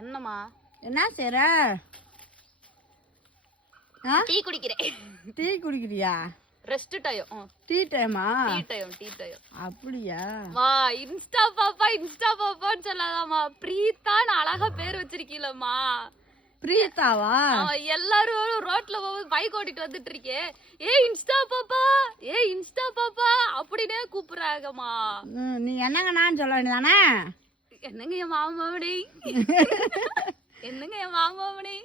என்னம்மா என்ன செய்ற? டீ குடிக்கிறேன். டீ குடிக்கிறியா? Rest time. டீ டைமா? Tea time. அப்படியா? மா இன்ஸ்டா பாப்பான்னு சொல்லாதம்மா. பிரீத்தான்னு அழகா பேர் வச்சிருக்கீலம்மா. பிரீத்தாவா? எல்லாரும் ரோட்ல போகும்போது பைக் ஓட்டிட்டு வந்துட்டு இருக்கேன். ஏய் இன்ஸ்டா பாப்பா அப்படினே கூப்பிடுறாங்கம்மா. நீ என்னங்க நான் சொல்ல வேண்டியதானே? என்னங்க என் மாமாவனே என்னங்க என் மாமாவனே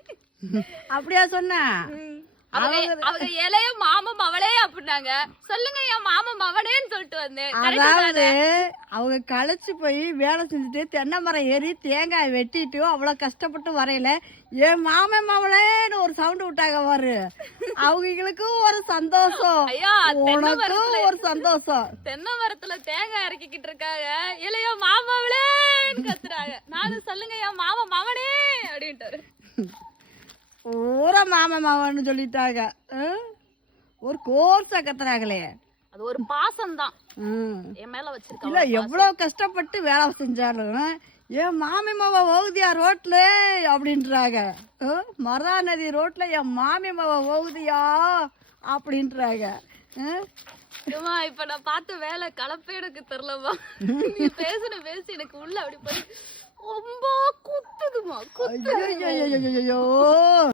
அப்படியா சொன்ன? அவங்க இளைய மாமம் அவளே அப்படின்னாங்க. சொல்லுங்க என் மாமம் அவனேன்னு சொல்லிட்டு வந்தேன். அதாவது அவங்க களைச்சு போய் வேலை செஞ்சுட்டு தென்னை மரம் ஏறி தேங்காய் வெட்டிட்டு அவ்வளவு கஷ்டப்பட்டு வரையில என் மாமன் மாமளேன்னு ஒரு சவுண்ட் விட்டாங்க பாரு. அவங்களுக்கும் ஒரு சந்தோஷம், உனக்கும் ஒரு சந்தோஷம். தென்னை மரத்துல தேங்காய் இறக்கிக்கிட்டு இருக்காங்க, இளைய மாமாவளேன்னு கத்துறாங்க. நானும் சொல்லுங்க என் மாமம் அவனே அப்படின்ட்டு பூரா மாமன் மாமன்னு சொல்லிட்டாங்க. ஒரு கோர்ஸா கத்துறாங்களே, அது ஒரு பாசம் தான் என் மேல வச்சிருக்காங்க. இல்ல எவ்வளவு கஷ்டப்பட்டு வேலை செஞ்சாலும் என் மாமி மாவ ஓகுதியா ரோட்ல அப்படின்றாங்க. மராநதி ரோட்ல என் மாமி மாவ ஓகுதியா அப்படின்றாங்க. இப்ப நான் பார்த்த வேலை கலப்பே எனக்கு தெரியலமா. நீ பேசி எனக்கு உள்ள அப்படி போய் ரொம்ப குத்துதுமா. ஐயோ